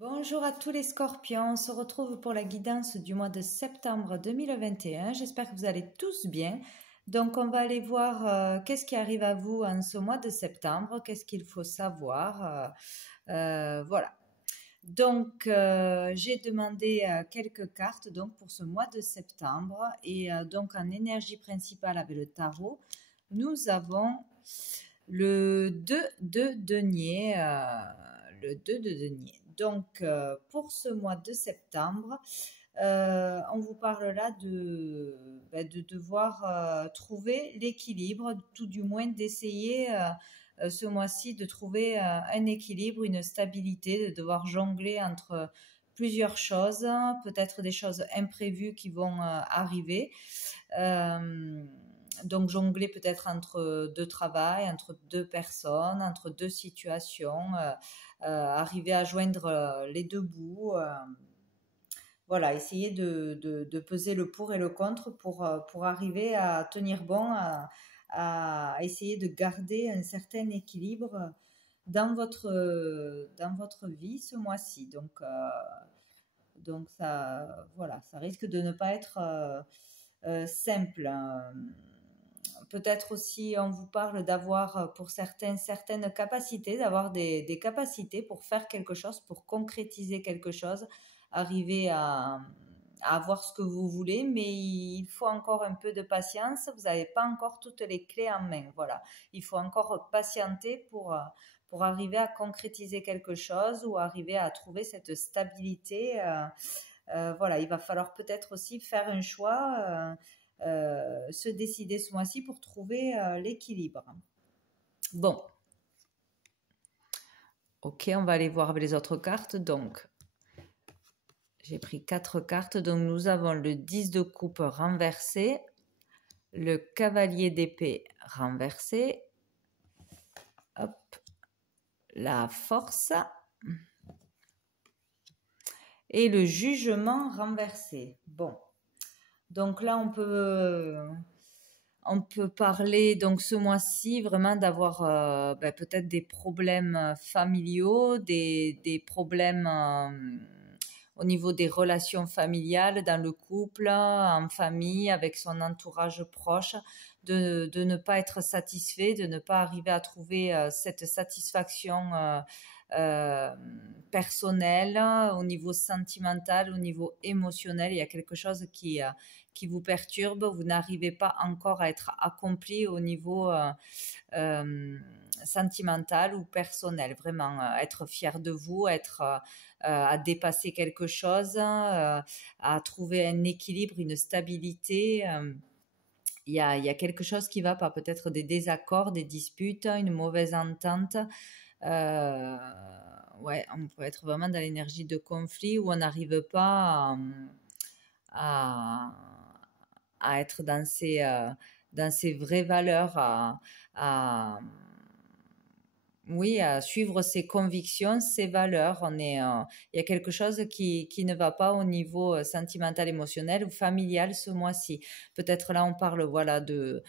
Bonjour à tous les scorpions, on se retrouve pour la guidance du mois de septembre 2021. J'espère que vous allez tous bien. Donc on va aller voir qu'est-ce qui arrive à vous en ce mois de septembre, qu'est-ce qu'il faut savoir. Voilà. Donc j'ai demandé quelques cartes donc, pour ce mois de septembre et donc en énergie principale avec le tarot, nous avons le 2 de denier. Le 2 de denier. Donc, pour ce mois de septembre, on vous parle là de devoir trouver l'équilibre, tout du moins d'essayer ce mois-ci de trouver un équilibre, une stabilité, de devoir jongler entre plusieurs choses, peut-être des choses imprévues qui vont arriver. Donc jongler peut-être entre deux travails, entre deux personnes, entre deux situations, arriver à joindre les deux bouts. Voilà, essayer de peser le pour et le contre pour arriver à tenir bon, à essayer de garder un certain équilibre dans votre vie ce mois-ci. Donc ça, voilà, ça risque de ne pas être simple, hein. Peut-être aussi, on vous parle d'avoir pour certaines capacités, d'avoir des capacités pour faire quelque chose, pour concrétiser quelque chose, arriver à avoir ce que vous voulez, mais il faut encore un peu de patience. Vous n'avez pas encore toutes les clés en main. Voilà, il faut encore patienter pour arriver à concrétiser quelque chose ou arriver à trouver cette stabilité. Voilà, il va falloir peut-être aussi faire un choix. Se décider ce mois-ci pour trouver l'équilibre. Bon, ok, on va aller voir avec les autres cartes. Donc, j'ai pris 4 cartes. Donc, nous avons le 10 de coupe renversé, le cavalier d'épée renversé, hop, la force et le jugement renversé. Bon, donc là, on peut parler donc ce mois-ci vraiment d'avoir peut-être des problèmes familiaux, des problèmes au niveau des relations familiales, dans le couple, en famille, avec son entourage proche, de ne pas être satisfait, de ne pas arriver à trouver cette satisfaction personnelle, au niveau sentimental, au niveau émotionnel. Il y a quelque chose qui vous perturbe, vous n'arrivez pas encore à être accompli au niveau sentimental ou personnel. Vraiment, être fier de vous, être à dépasser quelque chose, à trouver un équilibre, une stabilité. Il y a quelque chose qui va pas, peut-être des désaccords, des disputes, une mauvaise entente. Ouais, on peut être vraiment dans l'énergie de conflit où on n'arrive pas à, à être dans ses vraies valeurs, à, oui, à suivre ses convictions, ses valeurs. Il y a quelque chose qui ne va pas au niveau sentimental, émotionnel ou familial ce mois-ci. Peut-être là, on parle voilà de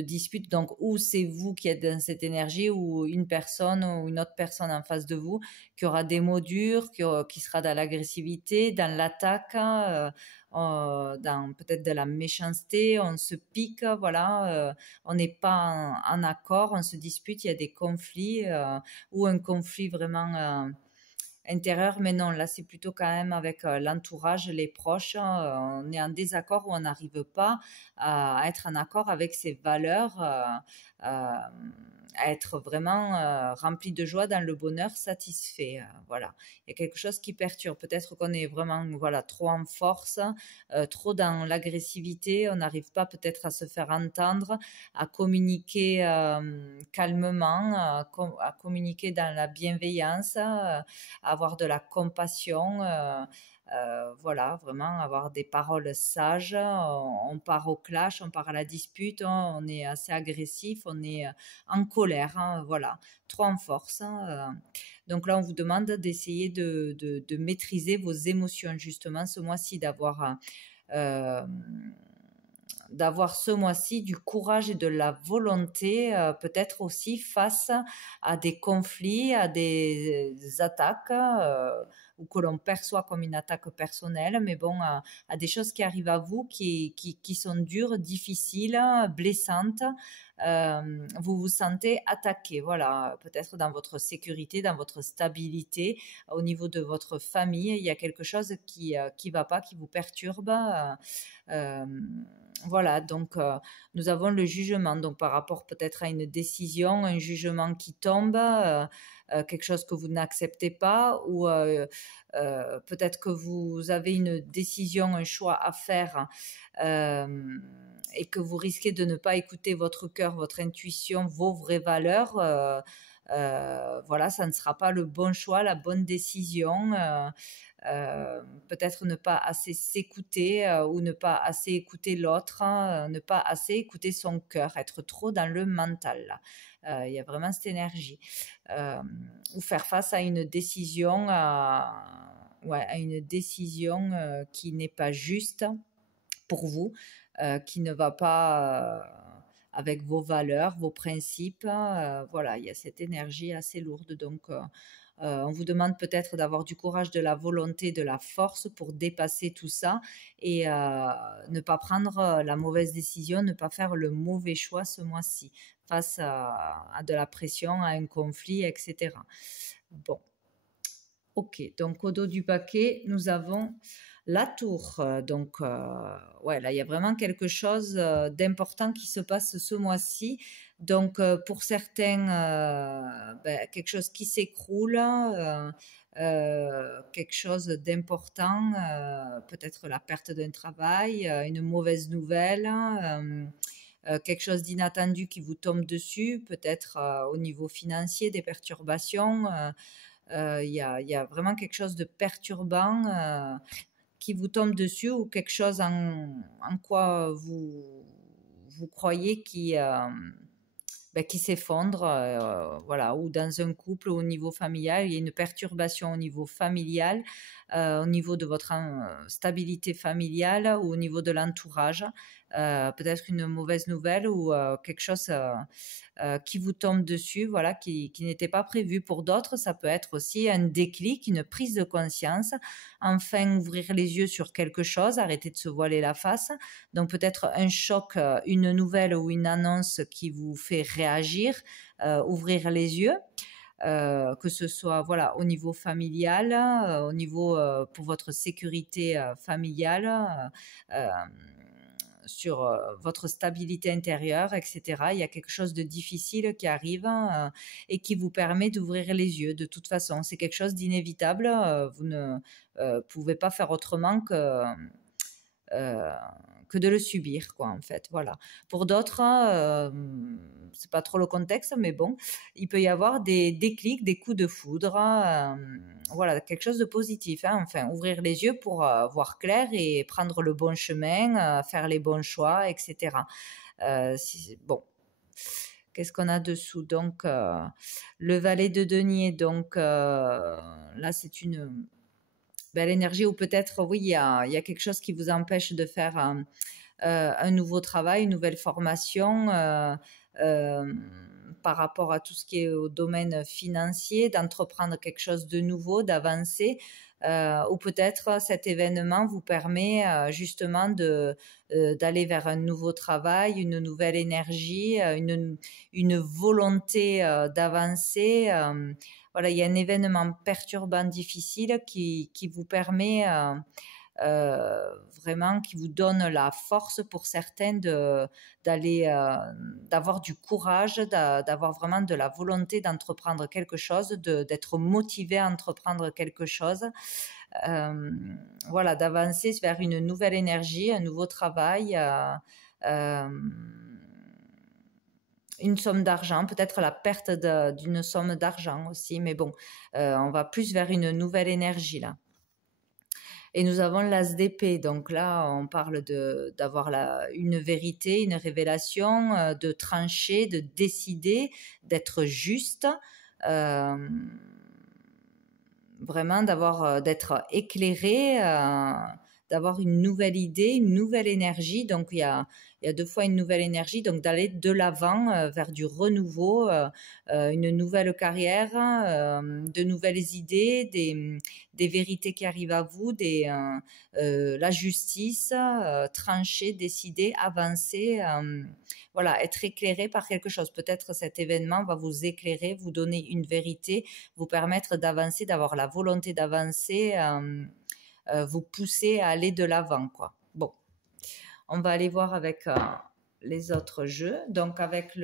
dispute. Donc, ou c'est vous qui êtes dans cette énergie, ou une personne ou une autre personne en face de vous qui aura des mots durs, qui sera dans l'agressivité, dans l'attaque, dans peut-être de la méchanceté. On se pique, voilà. On n'est pas en accord, on se dispute, il y a des conflits ou un conflit vraiment intérieur, mais non, là c'est plutôt quand même avec l'entourage, les proches, on est en désaccord ou on n'arrive pas à être en accord avec ses valeurs, à être vraiment rempli de joie, dans le bonheur, satisfait. Voilà, il y a quelque chose qui perturbe. Peut-être qu'on est vraiment voilà trop en force, trop dans l'agressivité. On n'arrive pas peut-être à se faire entendre, à communiquer calmement, à communiquer dans la bienveillance, avoir de la compassion. Voilà, vraiment avoir des paroles sages. On part au clash, on part à la dispute, on est assez agressif, on est en colère, hein, voilà, trop en force. Donc là, on vous demande d'essayer de maîtriser vos émotions justement ce mois-ci, d'avoir ce mois-ci du courage et de la volonté, peut-être aussi face à des conflits, à des attaques, ou que l'on perçoit comme une attaque personnelle, mais bon, à des choses qui arrivent à vous, qui sont dures, difficiles, blessantes. Vous vous sentez attaqué, voilà, peut-être dans votre sécurité, dans votre stabilité, au niveau de votre famille, il y a quelque chose qui va pas, qui vous perturbe. Euh, voilà, donc nous avons le jugement, donc par rapport peut-être à une décision, un jugement qui tombe, quelque chose que vous n'acceptez pas, ou peut-être que vous avez une décision, un choix à faire, et que vous risquez de ne pas écouter votre cœur, votre intuition, vos vraies valeurs. Voilà, ça ne sera pas le bon choix, la bonne décision. Peut-être ne pas assez s'écouter, ou ne pas assez écouter l'autre, hein, ne pas assez écouter son cœur, être trop dans le mental là. Il y a vraiment cette énergie. Ou faire face à une décision, ouais, à une décision qui n'est pas juste pour vous, qui ne va pas avec vos valeurs, vos principes. Voilà, il y a cette énergie assez lourde. Donc, on vous demande peut-être d'avoir du courage, de la volonté, de la force pour dépasser tout ça et ne pas prendre la mauvaise décision, ne pas faire le mauvais choix ce mois-ci face à de la pression, à un conflit, etc. Bon, ok. Donc, au dos du paquet, nous avons la tour. Donc, ouais, là, il y a vraiment quelque chose d'important qui se passe ce mois-ci. Donc, pour certains, quelque chose qui s'écroule, quelque chose d'important, peut-être la perte d'un travail, une mauvaise nouvelle, quelque chose d'inattendu qui vous tombe dessus, peut-être au niveau financier, des perturbations. Il y a vraiment quelque chose de perturbant qui vous tombe dessus, ou quelque chose en quoi vous croyez qui s'effondre, voilà, ou dans un couple, au niveau familial, il y a une perturbation au niveau familial, au niveau de votre stabilité familiale, ou au niveau de l'entourage, peut-être une mauvaise nouvelle, ou quelque chose qui vous tombe dessus, voilà, qui n'était pas prévu. Pour d'autres, ça peut être aussi un déclic, une prise de conscience, enfin ouvrir les yeux sur quelque chose, arrêter de se voiler la face. Donc peut-être un choc, une nouvelle ou une annonce qui vous fait réagir, ouvrir les yeux. Que ce soit voilà, au niveau familial, au niveau pour votre sécurité familiale, sur votre stabilité intérieure, etc. Il y a quelque chose de difficile qui arrive, et qui vous permet d'ouvrir les yeux. De toute façon, c'est quelque chose d'inévitable. Vous ne pouvez pas faire autrement euh, que de le subir, quoi, en fait. Voilà. Pour d'autres, c'est pas trop le contexte, mais bon, il peut y avoir des déclics, des coups de foudre, voilà, quelque chose de positif, hein. Enfin, ouvrir les yeux pour voir clair et prendre le bon chemin, faire les bons choix, etc. Bon. Qu'est-ce qu'on a dessous? Donc, le valet de denier, donc là, c'est une belle énergie, ou peut-être, oui, il y a quelque chose qui vous empêche de faire un nouveau travail, une nouvelle formation, euh, par rapport à tout ce qui est au domaine financier, d'entreprendre quelque chose de nouveau, d'avancer. Ou peut-être cet événement vous permet justement d'aller vers un nouveau travail, une nouvelle énergie, une volonté d'avancer. Voilà, il y a un événement perturbant, difficile qui vous permet vraiment, qui vous donne la force pour certains d'aller, d'avoir du courage, d'avoir vraiment de la volonté d'entreprendre quelque chose, d'être motivé à entreprendre quelque chose. Voilà, d'avancer vers une nouvelle énergie, un nouveau travail. Une somme d'argent, peut-être la perte d'une somme d'argent aussi, mais bon, on va plus vers une nouvelle énergie là. Et nous avons l'as d'épée, donc là on parle d'avoir une vérité, une révélation, de trancher, de décider, d'être juste, vraiment d'être éclairé, d'avoir une nouvelle idée, une nouvelle énergie. Donc, il y a 2 fois une nouvelle énergie, donc d'aller de l'avant vers du renouveau, une nouvelle carrière, de nouvelles idées, des vérités qui arrivent à vous, la justice, trancher, décider, avancer, voilà, être éclairé par quelque chose. Peut-être cet événement va vous éclairer, vous donner une vérité, vous permettre d'avancer, d'avoir la volonté d'avancer, vous pousser à aller de l'avant, quoi. Bon, on va aller voir avec les autres jeux. Donc avec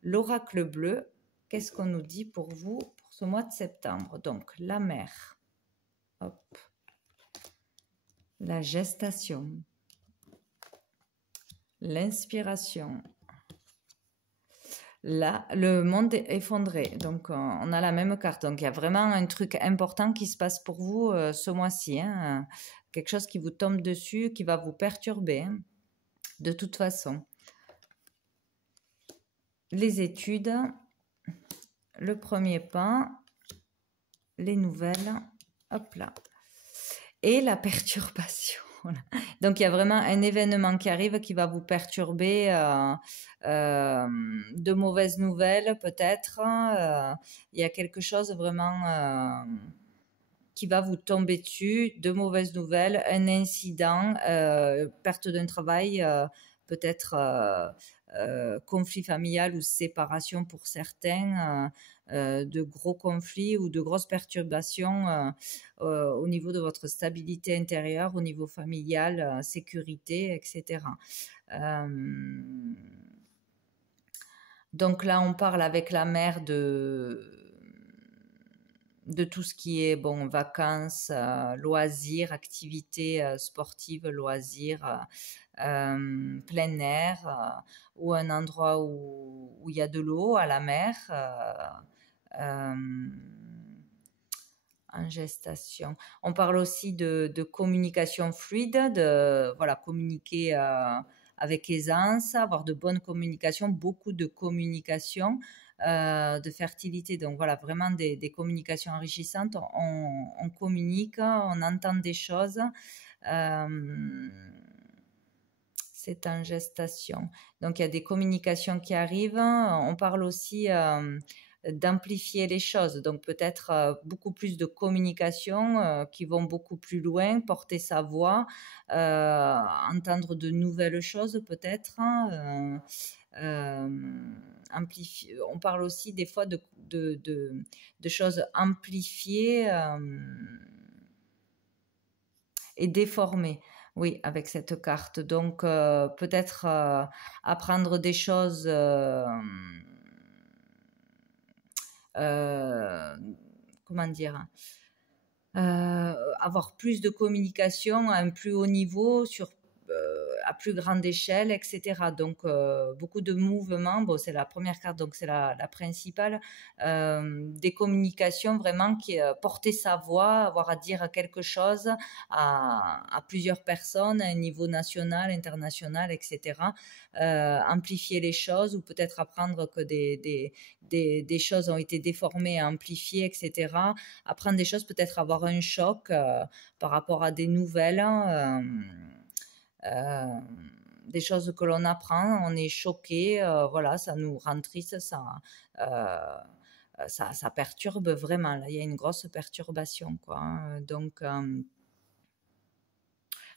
l'oracle bleu, qu'est-ce qu'on nous dit pour vous pour ce mois de septembre? Donc la mer, hop, la gestation, l'inspiration, là, le monde effondré. Donc, on a la même carte. Donc, il y a vraiment un truc important qui se passe pour vous ce mois-ci. Hein. Quelque chose qui vous tombe dessus, qui va vous perturber. Hein, de toute façon. Les études, le premier pas, les nouvelles, hop là. Et la perturbation. Donc, il y a vraiment un événement qui arrive qui va vous perturber, de mauvaises nouvelles peut-être. Il y a quelque chose vraiment qui va vous tomber dessus, de mauvaises nouvelles, un incident, perte d'un travail, peut-être conflit familial ou séparation pour certains, de gros conflits ou de grosses perturbations au niveau de votre stabilité intérieure, au niveau familial, sécurité, etc. Donc là, on parle avec la mère de tout ce qui est bon, vacances, loisirs, activités sportives, loisirs, plein air ou un endroit où il y a de l'eau à la mer. En gestation. On parle aussi de communication fluide, de voilà, communiquer avec aisance, avoir de bonnes communications, beaucoup de communication, de fertilité. Donc voilà, vraiment des communications enrichissantes. On communique, on entend des choses. C'est en gestation. Donc il y a des communications qui arrivent. On parle aussi d'amplifier les choses, donc peut-être beaucoup plus de communication qui vont beaucoup plus loin, porter sa voix, entendre de nouvelles choses peut-être, amplifier. On parle aussi des fois de choses amplifiées et déformées. Oui, avec cette carte. Donc peut-être apprendre des choses comment dire, avoir plus de communication à un plus haut niveau, à plus grande échelle, etc. Donc, beaucoup de mouvements. Bon, c'est la première carte, donc c'est la principale. Des communications vraiment qui porter sa voix, avoir à dire quelque chose à plusieurs personnes, à un niveau national, international, etc. Amplifier les choses ou peut-être apprendre que des choses ont été déformées, amplifiées, etc. Apprendre des choses, peut-être avoir un choc par rapport à des nouvelles, des choses que l'on apprend, on est choqué, voilà, ça nous rend triste, ça perturbe vraiment. Là, il y a une grosse perturbation, quoi. Hein. Donc,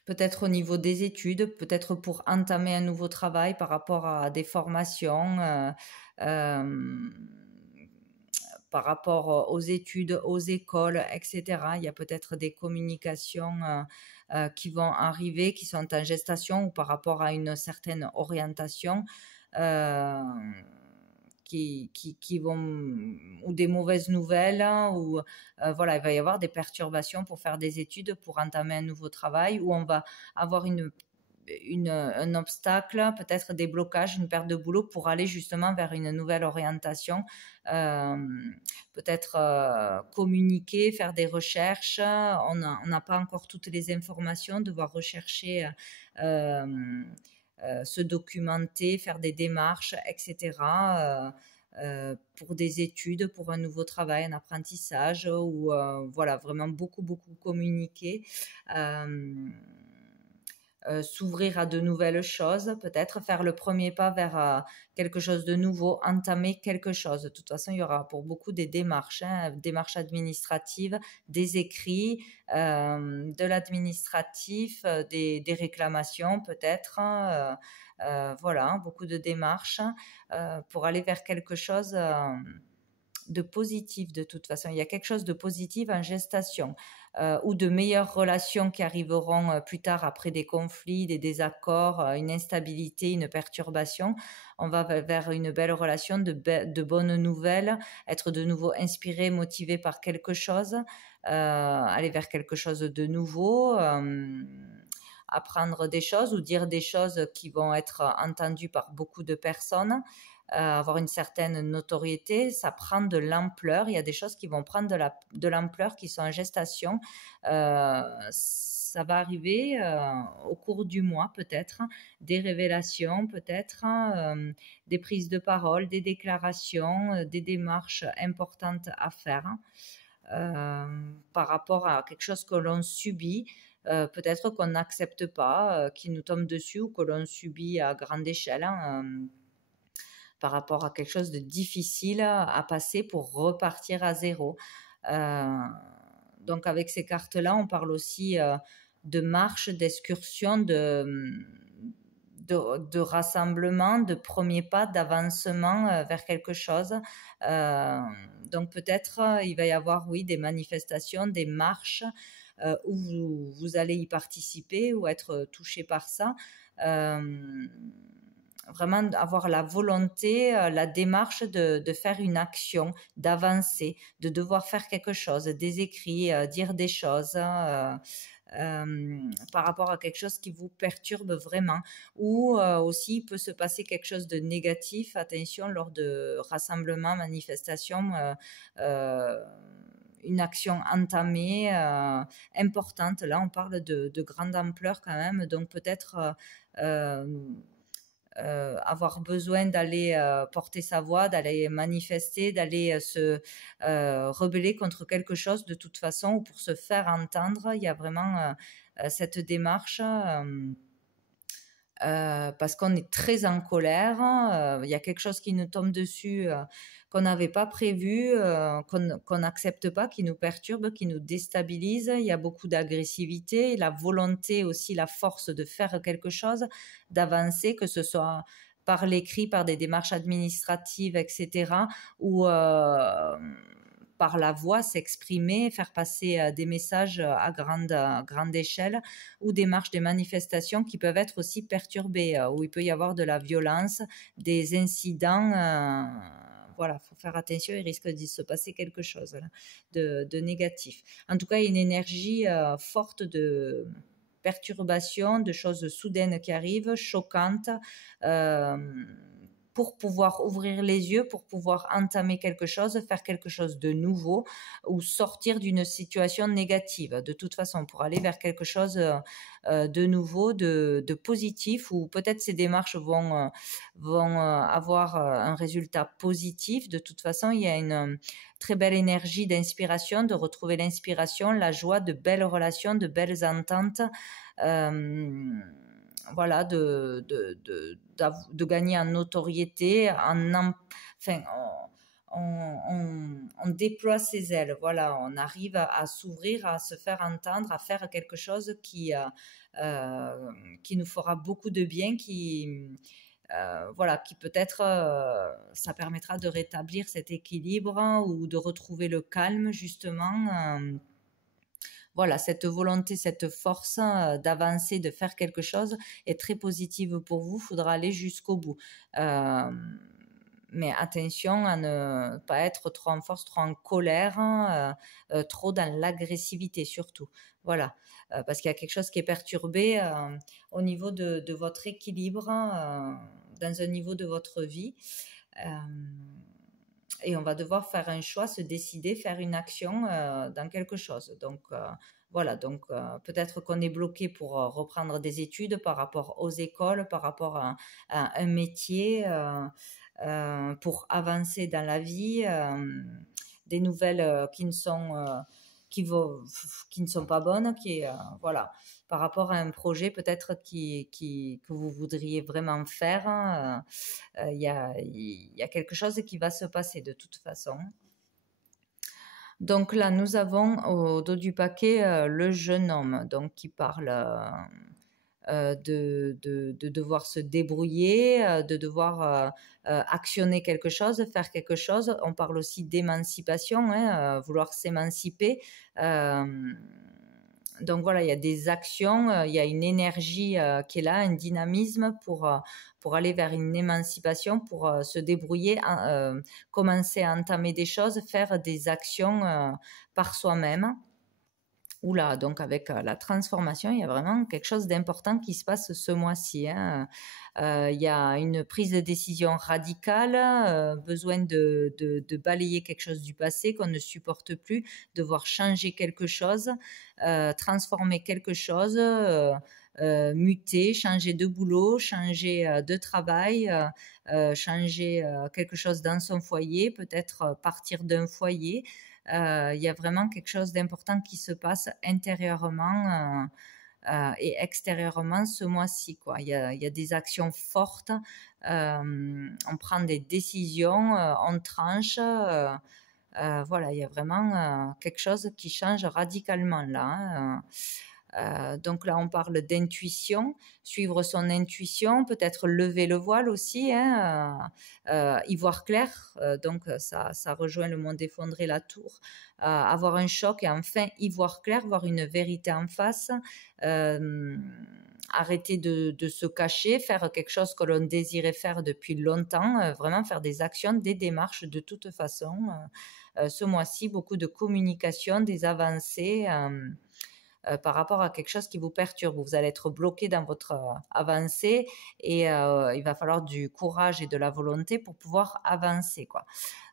peut-être au niveau des études, peut-être pour entamer un nouveau travail par rapport à des formations, par rapport aux études, aux écoles, etc. Il y a peut-être des communications qui vont arriver, qui sont en gestation ou par rapport à une certaine orientation qui vont, ou des mauvaises nouvelles, ou voilà, il va y avoir des perturbations pour faire des études, pour entamer un nouveau travail, où on va avoir un obstacle, peut-être des blocages, une perte de boulot pour aller justement vers une nouvelle orientation, peut-être communiquer, faire des recherches. On n'a pas encore toutes les informations, devoir rechercher, se documenter, faire des démarches, etc. pour des études, pour un nouveau travail, un apprentissage, ou voilà, vraiment beaucoup, beaucoup communiquer. Euh, S'ouvrir à de nouvelles choses, peut-être faire le premier pas vers quelque chose de nouveau, entamer quelque chose. De toute façon, il y aura pour beaucoup des démarches, hein, démarches administratives, des écrits, de l'administratif, des réclamations peut-être. Voilà, beaucoup de démarches pour aller vers quelque chose de positif. De toute façon, il y a quelque chose de positif en gestation, ou de meilleures relations qui arriveront plus tard après des conflits, des désaccords, une instabilité, une perturbation. On va vers une belle relation, de bonnes nouvelles, être de nouveau inspiré, motivé par quelque chose, aller vers quelque chose de nouveau. Apprendre des choses ou dire des choses qui vont être entendues par beaucoup de personnes, avoir une certaine notoriété, ça prend de l'ampleur. Il y a des choses qui vont prendre de l'ampleur, qui sont en gestation. Ça va arriver au cours du mois peut-être, des révélations peut-être, des prises de parole, des déclarations, des démarches importantes à faire par rapport à quelque chose que l'on subit. Peut-être qu'on n'accepte pas, qui nous tombe dessus ou que l'on subit à grande échelle, hein, par rapport à quelque chose de difficile à passer pour repartir à zéro. Euh, donc avec ces cartes-là, on parle aussi de marche, d'excursion, de rassemblement, de premier pas, d'avancement vers quelque chose. Donc peut-être il va y avoir, oui, des manifestations, des marches où vous allez y participer ou être touché par ça. Vraiment avoir la volonté, la démarche de faire une action, d'avancer, de devoir faire quelque chose, des écrits, dire des choses. Par rapport à quelque chose qui vous perturbe vraiment, ou aussi il peut se passer quelque chose de négatif, attention, lors de rassemblements, manifestations, une action entamée, importante. Là on parle de grande ampleur quand même, donc peut-être avoir besoin d'aller porter sa voix, d'aller manifester, d'aller se rebeller contre quelque chose de toute façon, ou pour se faire entendre. Il y a vraiment cette démarche. Parce qu'on est très en colère, il y a quelque chose qui nous tombe dessus, qu'on n'avait pas prévu, qu'on n'accepte pas, qui nous perturbe, qui nous déstabilise. Il y a beaucoup d'agressivité, la volonté aussi, la force de faire quelque chose, d'avancer, que ce soit par l'écrit, par des démarches administratives, etc., ou par la voix, s'exprimer, faire passer des messages à grande échelle, ou des marches, des manifestations qui peuvent être aussi perturbées, où il peut y avoir de la violence, des incidents. Voilà, il faut faire attention, il risque d'y se passer quelque chose là, de négatif. En tout cas, il y a une énergie forte de perturbation, de choses soudaines qui arrivent, choquantes, pour pouvoir ouvrir les yeux, pour pouvoir entamer quelque chose, faire quelque chose de nouveau, ou sortir d'une situation négative. De toute façon, pour aller vers quelque chose de nouveau, de positif, ou peut-être ces démarches vont avoir un résultat positif. De toute façon, il y a une très belle énergie d'inspiration, de retrouver l'inspiration, la joie, de belles relations, de belles ententes. Voilà, de gagner en notoriété, enfin, on déploie ses ailes, voilà, on arrive à s'ouvrir, à se faire entendre, à faire quelque chose qui nous fera beaucoup de bien, voilà, qui peut-être, ça permettra de rétablir cet équilibre, hein, ou de retrouver le calme, justement. Voilà, cette volonté, cette force d'avancer, de faire quelque chose est très positive pour vous. Il faudra aller jusqu'au bout. Mais attention à ne pas être trop en force, trop en colère, hein, trop dans l'agressivité surtout. Voilà, parce qu'il y a quelque chose qui est perturbé au niveau de votre équilibre, dans un niveau de votre vie. Et on va devoir faire un choix, se décider, faire une action dans quelque chose. Donc voilà, donc peut-être qu'on est bloqué pour reprendre des études par rapport aux écoles, par rapport à un métier. pour avancer dans la vie, des nouvelles qui ne sont pas bonnes, voilà, par rapport à un projet peut-être que vous voudriez vraiment faire, il y a quelque chose qui va se passer de toute façon. Donc là, nous avons au dos du paquet le jeune homme, donc qui parle de devoir se débrouiller, de devoir actionner quelque chose, faire quelque chose. On parle aussi d'émancipation, hein, vouloir s'émanciper. Donc voilà, il y a des actions, il y a une énergie qui est là, un dynamisme pour aller vers une émancipation, pour se débrouiller, commencer à entamer des choses, faire des actions par soi-même. Oula, donc avec la transformation, il y a vraiment quelque chose d'important qui se passe ce mois-ci, hein. Il y a une prise de décision radicale, besoin de balayer quelque chose du passé qu'on ne supporte plus, devoir changer quelque chose, transformer quelque chose, muter, changer de boulot, changer de travail, changer quelque chose dans son foyer, peut-être partir d'un foyer. Il y a vraiment quelque chose d'important qui se passe intérieurement et extérieurement ce mois-ci, quoi. Il y a des actions fortes, on prend des décisions, on tranche. Voilà, il y a vraiment quelque chose qui change radicalement là, hein. Donc là, on parle d'intuition, suivre son intuition, peut-être lever le voile aussi, hein, y voir clair. Donc ça rejoint le monde effondré, la tour. Avoir un choc et enfin y voir clair, voir une vérité en face. Arrêter de se cacher, faire quelque chose que l'on désirait faire depuis longtemps, vraiment faire des actions, des démarches de toute façon. Ce mois-ci, beaucoup de communication, des avancées. Par rapport à quelque chose qui vous perturbe. Vous allez être bloqué dans votre avancée et il va falloir du courage et de la volonté pour pouvoir avancer, quoi.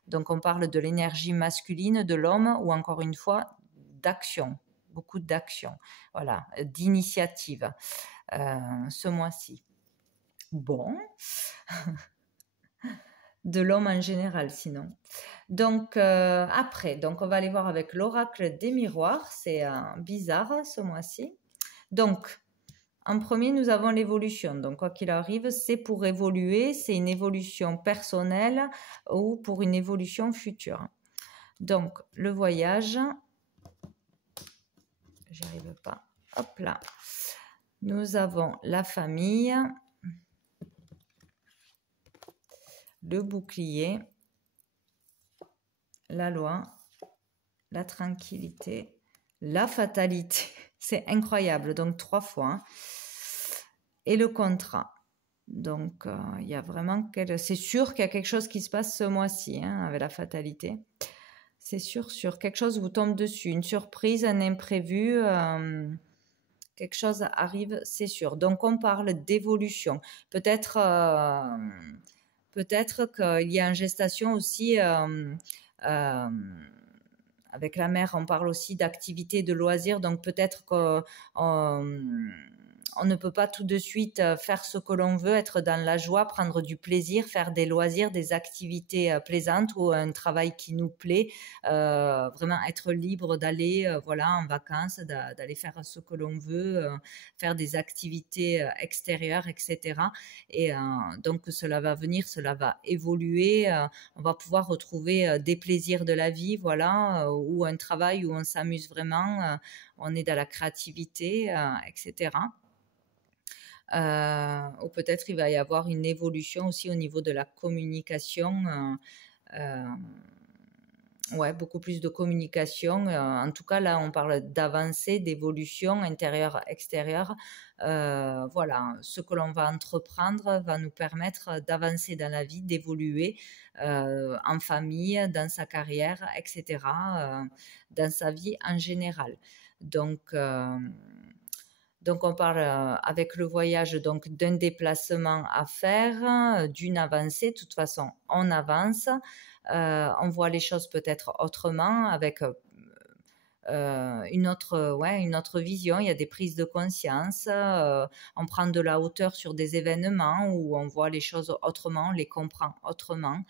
Donc, on parle de l'énergie masculine de l'homme ou encore une fois d'action, beaucoup d'action, voilà, d'initiative ce mois-ci. Bon, de l'homme en général sinon. Donc après, donc on va aller voir avec l'oracle des miroirs, c'est bizarre ce mois-ci. Donc en premier, nous avons l'évolution. Donc quoi qu'il arrive, c'est pour évoluer, c'est une évolution personnelle ou pour une évolution future. Donc le voyage, j'y arrive pas, hop là. Nous avons la famille, le bouclier, la loi, la tranquillité, la fatalité. C'est incroyable, donc 3 fois. Hein. Et le contrat. Donc, il y a vraiment... C'est sûr qu'il y a quelque chose qui se passe ce mois-ci, hein, avec la fatalité. C'est sûr, quelque chose vous tombe dessus. Une surprise, un imprévu, quelque chose arrive, c'est sûr. Donc, on parle d'évolution. Peut-être qu'il y a en gestation aussi... avec la mère, on parle aussi d'activités, de loisirs, donc peut-être qu'on ne peut pas tout de suite faire ce que l'on veut, être dans la joie, prendre du plaisir, faire des loisirs, des activités plaisantes ou un travail qui nous plaît, vraiment être libre d'aller en vacances, d'aller faire ce que l'on veut, faire des activités extérieures, etc. Et donc cela va venir, cela va évoluer, on va pouvoir retrouver des plaisirs de la vie, ou un travail où on s'amuse vraiment, on est dans la créativité, etc. Ou peut-être il va y avoir une évolution aussi au niveau de la communication, beaucoup plus de communication. En tout cas, là, on parle d'avancée, d'évolution intérieure, extérieure. Ce que l'on va entreprendre va nous permettre d'avancer dans la vie, d'évoluer en famille, dans sa carrière, etc., dans sa vie en général. Donc, on parle avec le voyage d'un déplacement à faire, d'une avancée. De toute façon, on avance. On voit les choses peut-être autrement, avec une autre vision. Il y a des prises de conscience. On prend de la hauteur sur des événements où on voit les choses autrement, on les comprend autrement.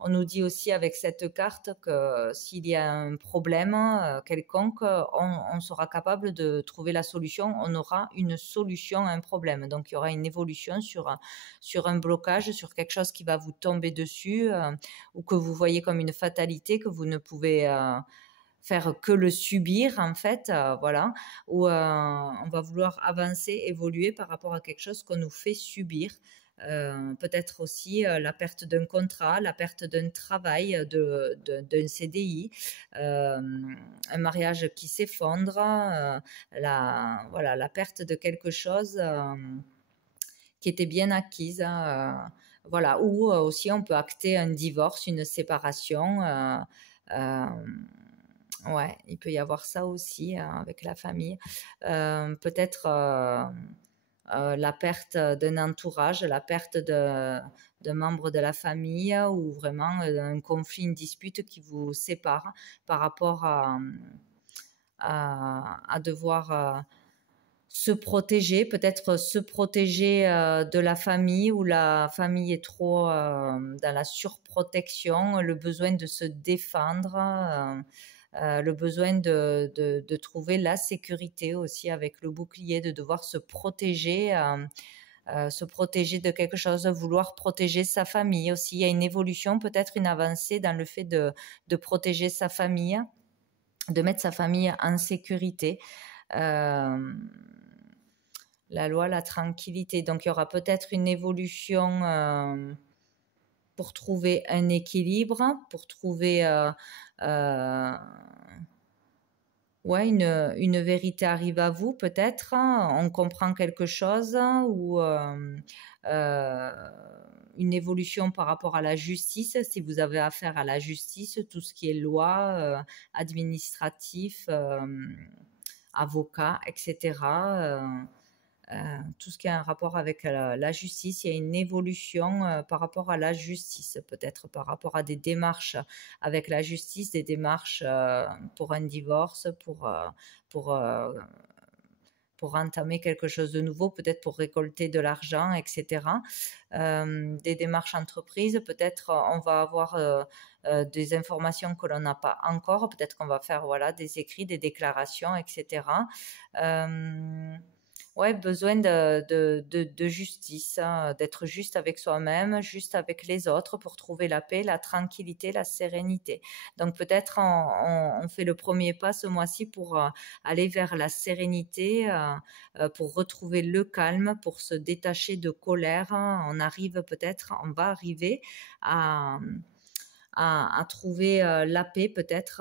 On nous dit aussi avec cette carte que s'il y a un problème quelconque, on sera capable de trouver la solution. On aura une solution à un problème. Donc, il y aura une évolution sur un blocage, sur quelque chose qui va vous tomber dessus ou que vous voyez comme une fatalité, que vous ne pouvez faire que le subir en fait, voilà, où on va vouloir avancer, évoluer par rapport à quelque chose qu'on nous fait subir. Peut-être aussi la perte d'un contrat, la perte d'un travail, d'un CDI, un mariage qui s'effondre, voilà, la perte de quelque chose qui était bien acquise. Voilà, ou aussi on peut acter un divorce, une séparation. Ouais, il peut y avoir ça aussi avec la famille. Peut-être la perte d'un entourage, la perte d'un membre de la famille ou vraiment un conflit, une dispute qui vous sépare par rapport à devoir se protéger, peut-être se protéger de la famille où la famille est trop dans la surprotection, le besoin de se défendre. Le besoin de trouver la sécurité aussi avec le bouclier, de devoir se protéger de quelque chose, vouloir protéger sa famille aussi. Il y a une évolution, peut-être une avancée dans le fait de protéger sa famille, de mettre sa famille en sécurité. La loi, la tranquillité. Donc, il y aura peut-être une évolution pour trouver un équilibre, pour trouver ouais, une vérité arrive à vous peut-être, on comprend quelque chose ou une évolution par rapport à la justice, si vous avez affaire à la justice, tout ce qui est loi, administratif, avocat, etc. Tout ce qui a un rapport avec la justice, il y a une évolution par rapport à la justice, peut-être par rapport à des démarches avec la justice, des démarches pour un divorce, pour, pour entamer quelque chose de nouveau, peut-être pour récolter de l'argent, etc. Des démarches entreprises, peut-être on va avoir des informations que l'on n'a pas encore, peut-être qu'on va faire voilà, des écrits, des déclarations, etc. Ouais, besoin de justice, d'être juste avec soi-même, juste avec les autres pour trouver la paix, la tranquillité, la sérénité. Donc peut-être on fait le premier pas ce mois-ci pour aller vers la sérénité, pour retrouver le calme, pour se détacher de colère. On va arriver à trouver la paix peut-être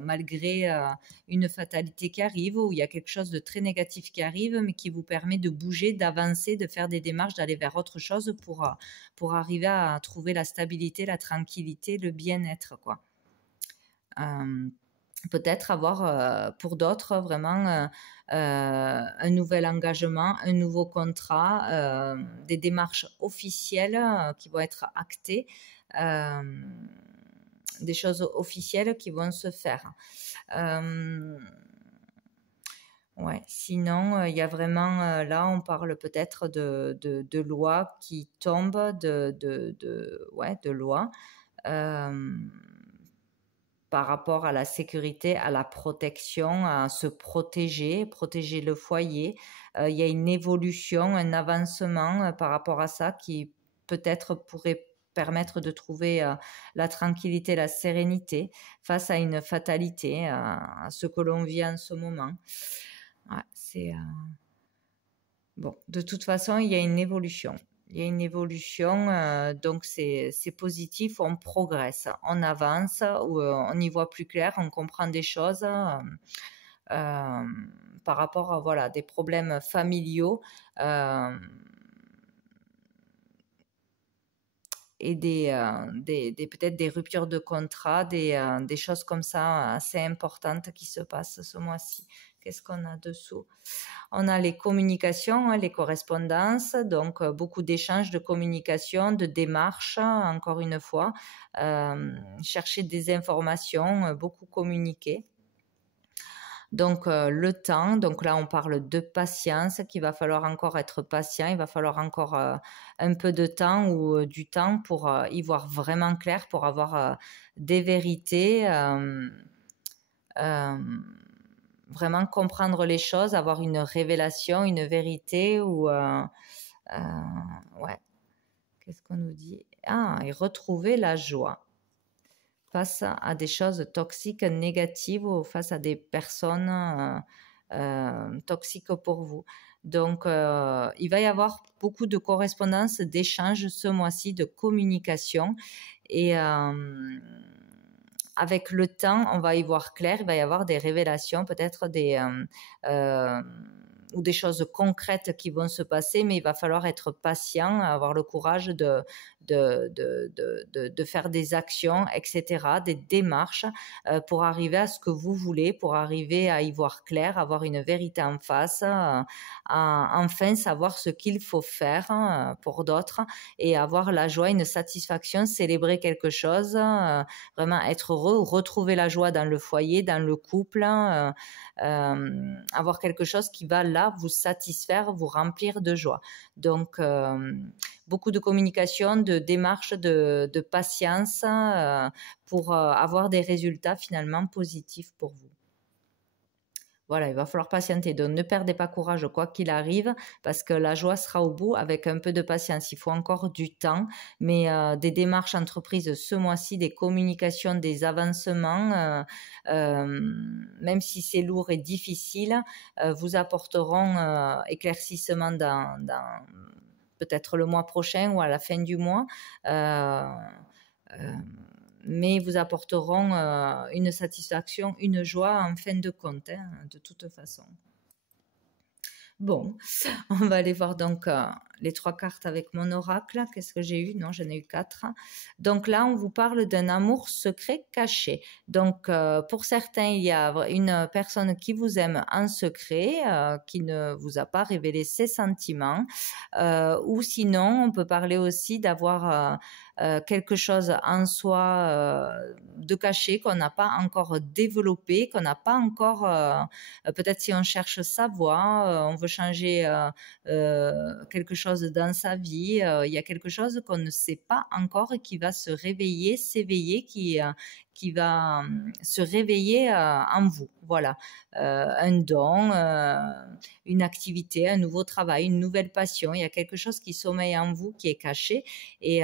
malgré une fatalité qui arrive ou il y a quelque chose de très négatif qui arrive mais qui vous permet de bouger, d'avancer, de faire des démarches, d'aller vers autre chose pour arriver à trouver la stabilité, la tranquillité, le bien-être quoi. Peut-être avoir pour d'autres vraiment un nouvel engagement, un nouveau contrat, des démarches officielles qui vont être actées, des choses officielles qui vont se faire. Ouais. Sinon, il y a vraiment, là, on parle peut-être de lois qui tombent, de lois par rapport à la sécurité, à la protection, à se protéger, protéger le foyer. Il y a une évolution, un avancement par rapport à ça qui peut-être pourrait permettre de trouver la tranquillité, la sérénité face à une fatalité, à ce que l'on vit en ce moment. Ouais, c'est bon. De toute façon, il y a une évolution. Il y a une évolution, donc c'est positif, on progresse, on avance, on y voit plus clair, on comprend des choses par rapport à voilà, des problèmes familiaux. et peut-être des ruptures de contrat, des choses comme ça assez importantes qui se passent ce mois-ci. Qu'est-ce qu'on a dessous? On a les communications, les correspondances, donc beaucoup d'échanges, de communication, de démarches, encore une fois, chercher des informations, beaucoup communiquer. Donc le temps, donc là on parle de patience, qu'il va falloir encore être patient, il va falloir encore un peu de temps ou du temps pour y voir vraiment clair, pour avoir des vérités, vraiment comprendre les choses, avoir une révélation, une vérité ou ouais, qu'est-ce qu'on nous dit? Ah, et retrouver la joie face à des choses toxiques, négatives ou face à des personnes toxiques pour vous. Donc, il va y avoir beaucoup de correspondances, d'échanges ce mois-ci, de communication. Et avec le temps, on va y voir clair, il va y avoir des révélations, peut-être ou des choses concrètes qui vont se passer, mais il va falloir être patient, avoir le courage de faire des actions, etc., des démarches pour arriver à ce que vous voulez, pour arriver à y voir clair, avoir une vérité en face, enfin savoir ce qu'il faut faire pour d'autres et avoir la joie, une satisfaction, célébrer quelque chose, vraiment être heureux, retrouver la joie dans le foyer, dans le couple, avoir quelque chose qui va là vous satisfaire, vous remplir de joie. Donc, beaucoup de communication, de démarche, de patience pour avoir des résultats finalement positifs pour vous. Voilà, il va falloir patienter. Donc, ne perdez pas courage quoi qu'il arrive parce que la joie sera au bout avec un peu de patience. Il faut encore du temps, mais des démarches entreprises ce mois-ci, des communications, des avancements, même si c'est lourd et difficile, vous apporteront éclaircissement dans peut-être le mois prochain ou à la fin du mois. Mais vous apporteront une satisfaction, une joie en fin de compte, hein, de toute façon. Bon, on va aller voir donc les 3 cartes avec mon oracle. Qu'est-ce que j'ai eu? Non, j'en ai eu 4. Donc là, on vous parle d'un amour secret caché. Donc, pour certains, il y a une personne qui vous aime en secret, qui ne vous a pas révélé ses sentiments. Ou sinon, on peut parler aussi d'avoir quelque chose en soi de caché qu'on n'a pas encore développé, qu'on n'a pas encore, peut-être si on cherche sa voie, on veut changer quelque chose dans sa vie, il y a quelque chose qu'on ne sait pas encore et qui va se réveiller, s'éveiller, qui va se réveiller en vous. Voilà, un don, une activité, un nouveau travail, une nouvelle passion. Il y a quelque chose qui sommeille en vous, qui est caché et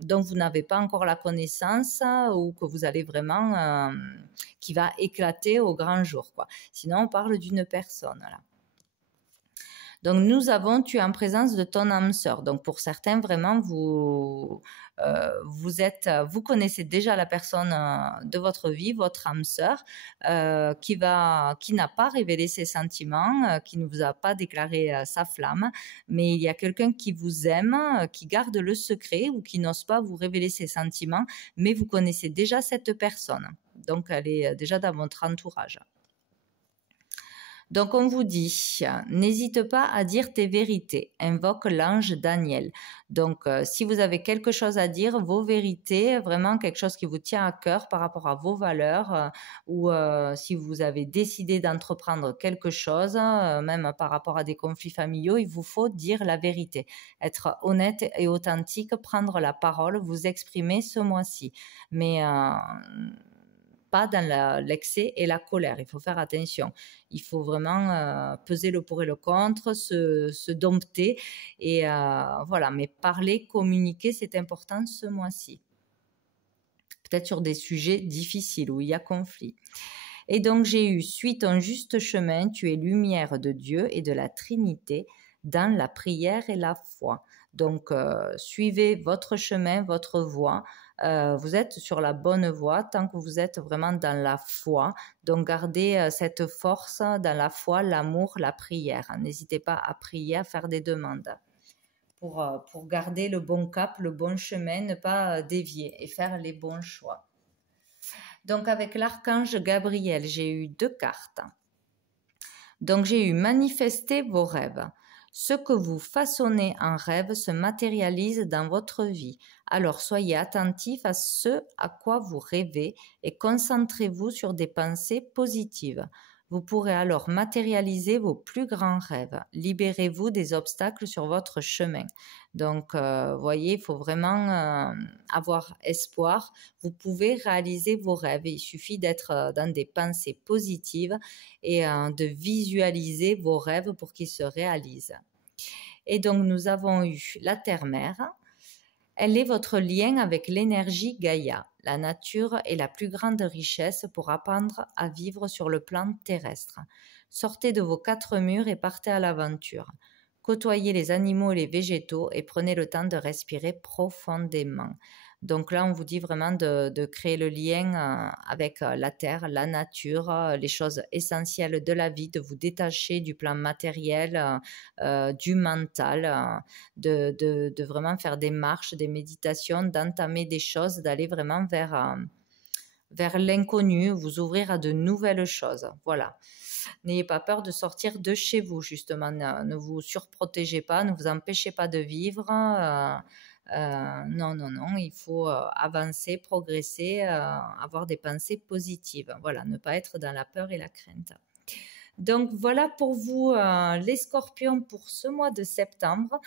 dont vous n'avez pas encore la connaissance ou que vous allez vraiment, qui va éclater au grand jour, quoi. Sinon, on parle d'une personne, là. Donc, nous avons, tu es en présence de ton âme sœur. Donc, pour certains, vraiment, vous connaissez déjà la personne de votre vie, votre âme sœur, qui n'a pas révélé ses sentiments, qui ne vous a pas déclaré sa flamme, mais il y a quelqu'un qui vous aime, qui garde le secret ou qui n'ose pas vous révéler ses sentiments, mais vous connaissez déjà cette personne. Donc, elle est déjà dans votre entourage. Donc, on vous dit, n'hésite pas à dire tes vérités. Invoque l'ange Daniel. Donc, si vous avez quelque chose à dire, vos vérités, vraiment quelque chose qui vous tient à cœur par rapport à vos valeurs, ou si vous avez décidé d'entreprendre quelque chose, même par rapport à des conflits familiaux, il vous faut dire la vérité. Être honnête et authentique, prendre la parole, vous exprimer ce mois-ci. Mais pas dans l'excès et la colère. Il faut faire attention. Il faut vraiment peser le pour et le contre, se dompter. Et voilà, mais parler, communiquer, c'est important ce mois-ci. Peut-être sur des sujets difficiles où il y a conflit. Et donc, j'ai eu, suis ton juste chemin, tu es lumière de Dieu et de la Trinité dans la prière et la foi. Donc, suivez votre chemin, votre voie. Vous êtes sur la bonne voie tant que vous êtes vraiment dans la foi. Donc, gardez cette force dans la foi, l'amour, la prière. N'hésitez pas à prier, à faire des demandes. pour garder le bon cap, le bon chemin, ne pas dévier et faire les bons choix. Donc avec l'archange Gabriel, j'ai eu 2 cartes. Donc j'ai eu manifester vos rêves. Ce que vous façonnez en rêve se matérialise dans votre vie. Alors soyez attentif à ce à quoi vous rêvez et concentrez-vous sur des pensées positives. Vous pourrez alors matérialiser vos plus grands rêves. Libérez-vous des obstacles sur votre chemin. Donc, voyez, il faut vraiment avoir espoir. Vous pouvez réaliser vos rêves. Il suffit d'être dans des pensées positives et de visualiser vos rêves pour qu'ils se réalisent. Et donc, nous avons eu la Terre-Mère. Elle est votre lien avec l'énergie Gaïa. La nature est la plus grande richesse pour apprendre à vivre sur le plan terrestre. Sortez de vos 4 murs et partez à l'aventure. Côtoyez les animaux et les végétaux et prenez le temps de respirer profondément. Donc là, on vous dit vraiment de créer le lien avec la terre, la nature, les choses essentielles de la vie, de vous détacher du plan matériel, du mental, de vraiment faire des marches, des méditations, d'entamer des choses, d'aller vraiment vers l'inconnu, vous ouvrir à de nouvelles choses. Voilà. N'ayez pas peur de sortir de chez vous, justement. Ne vous surprotégez pas, ne vous empêchez pas de vivre. Non, il faut avancer, progresser, avoir des pensées positives. Voilà, ne pas être dans la peur et la crainte. Donc voilà pour vous les scorpions pour ce mois de septembre.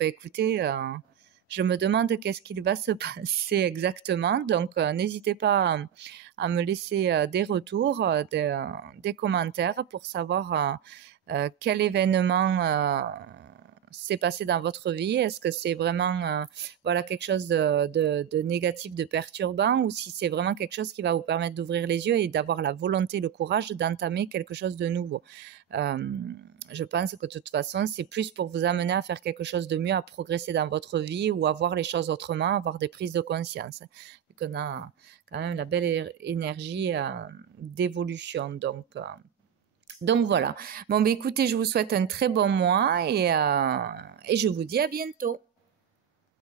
Écoutez, je me demande qu'est-ce qu'il va se passer exactement. Donc n'hésitez pas à me laisser des retours, des commentaires pour savoir quel événement s'est passé dans votre vie. Est-ce que c'est vraiment quelque chose de négatif, de perturbant, ou si c'est vraiment quelque chose qui va vous permettre d'ouvrir les yeux et d'avoir la volonté, le courage d'entamer quelque chose de nouveau. Je pense que de toute façon, c'est plus pour vous amener à faire quelque chose de mieux, à progresser dans votre vie ou à voir les choses autrement, avoir des prises de conscience. Vu qu'on a quand même la belle énergie d'évolution. Donc voilà. Bon, écoutez, je vous souhaite un très bon mois et je vous dis à bientôt.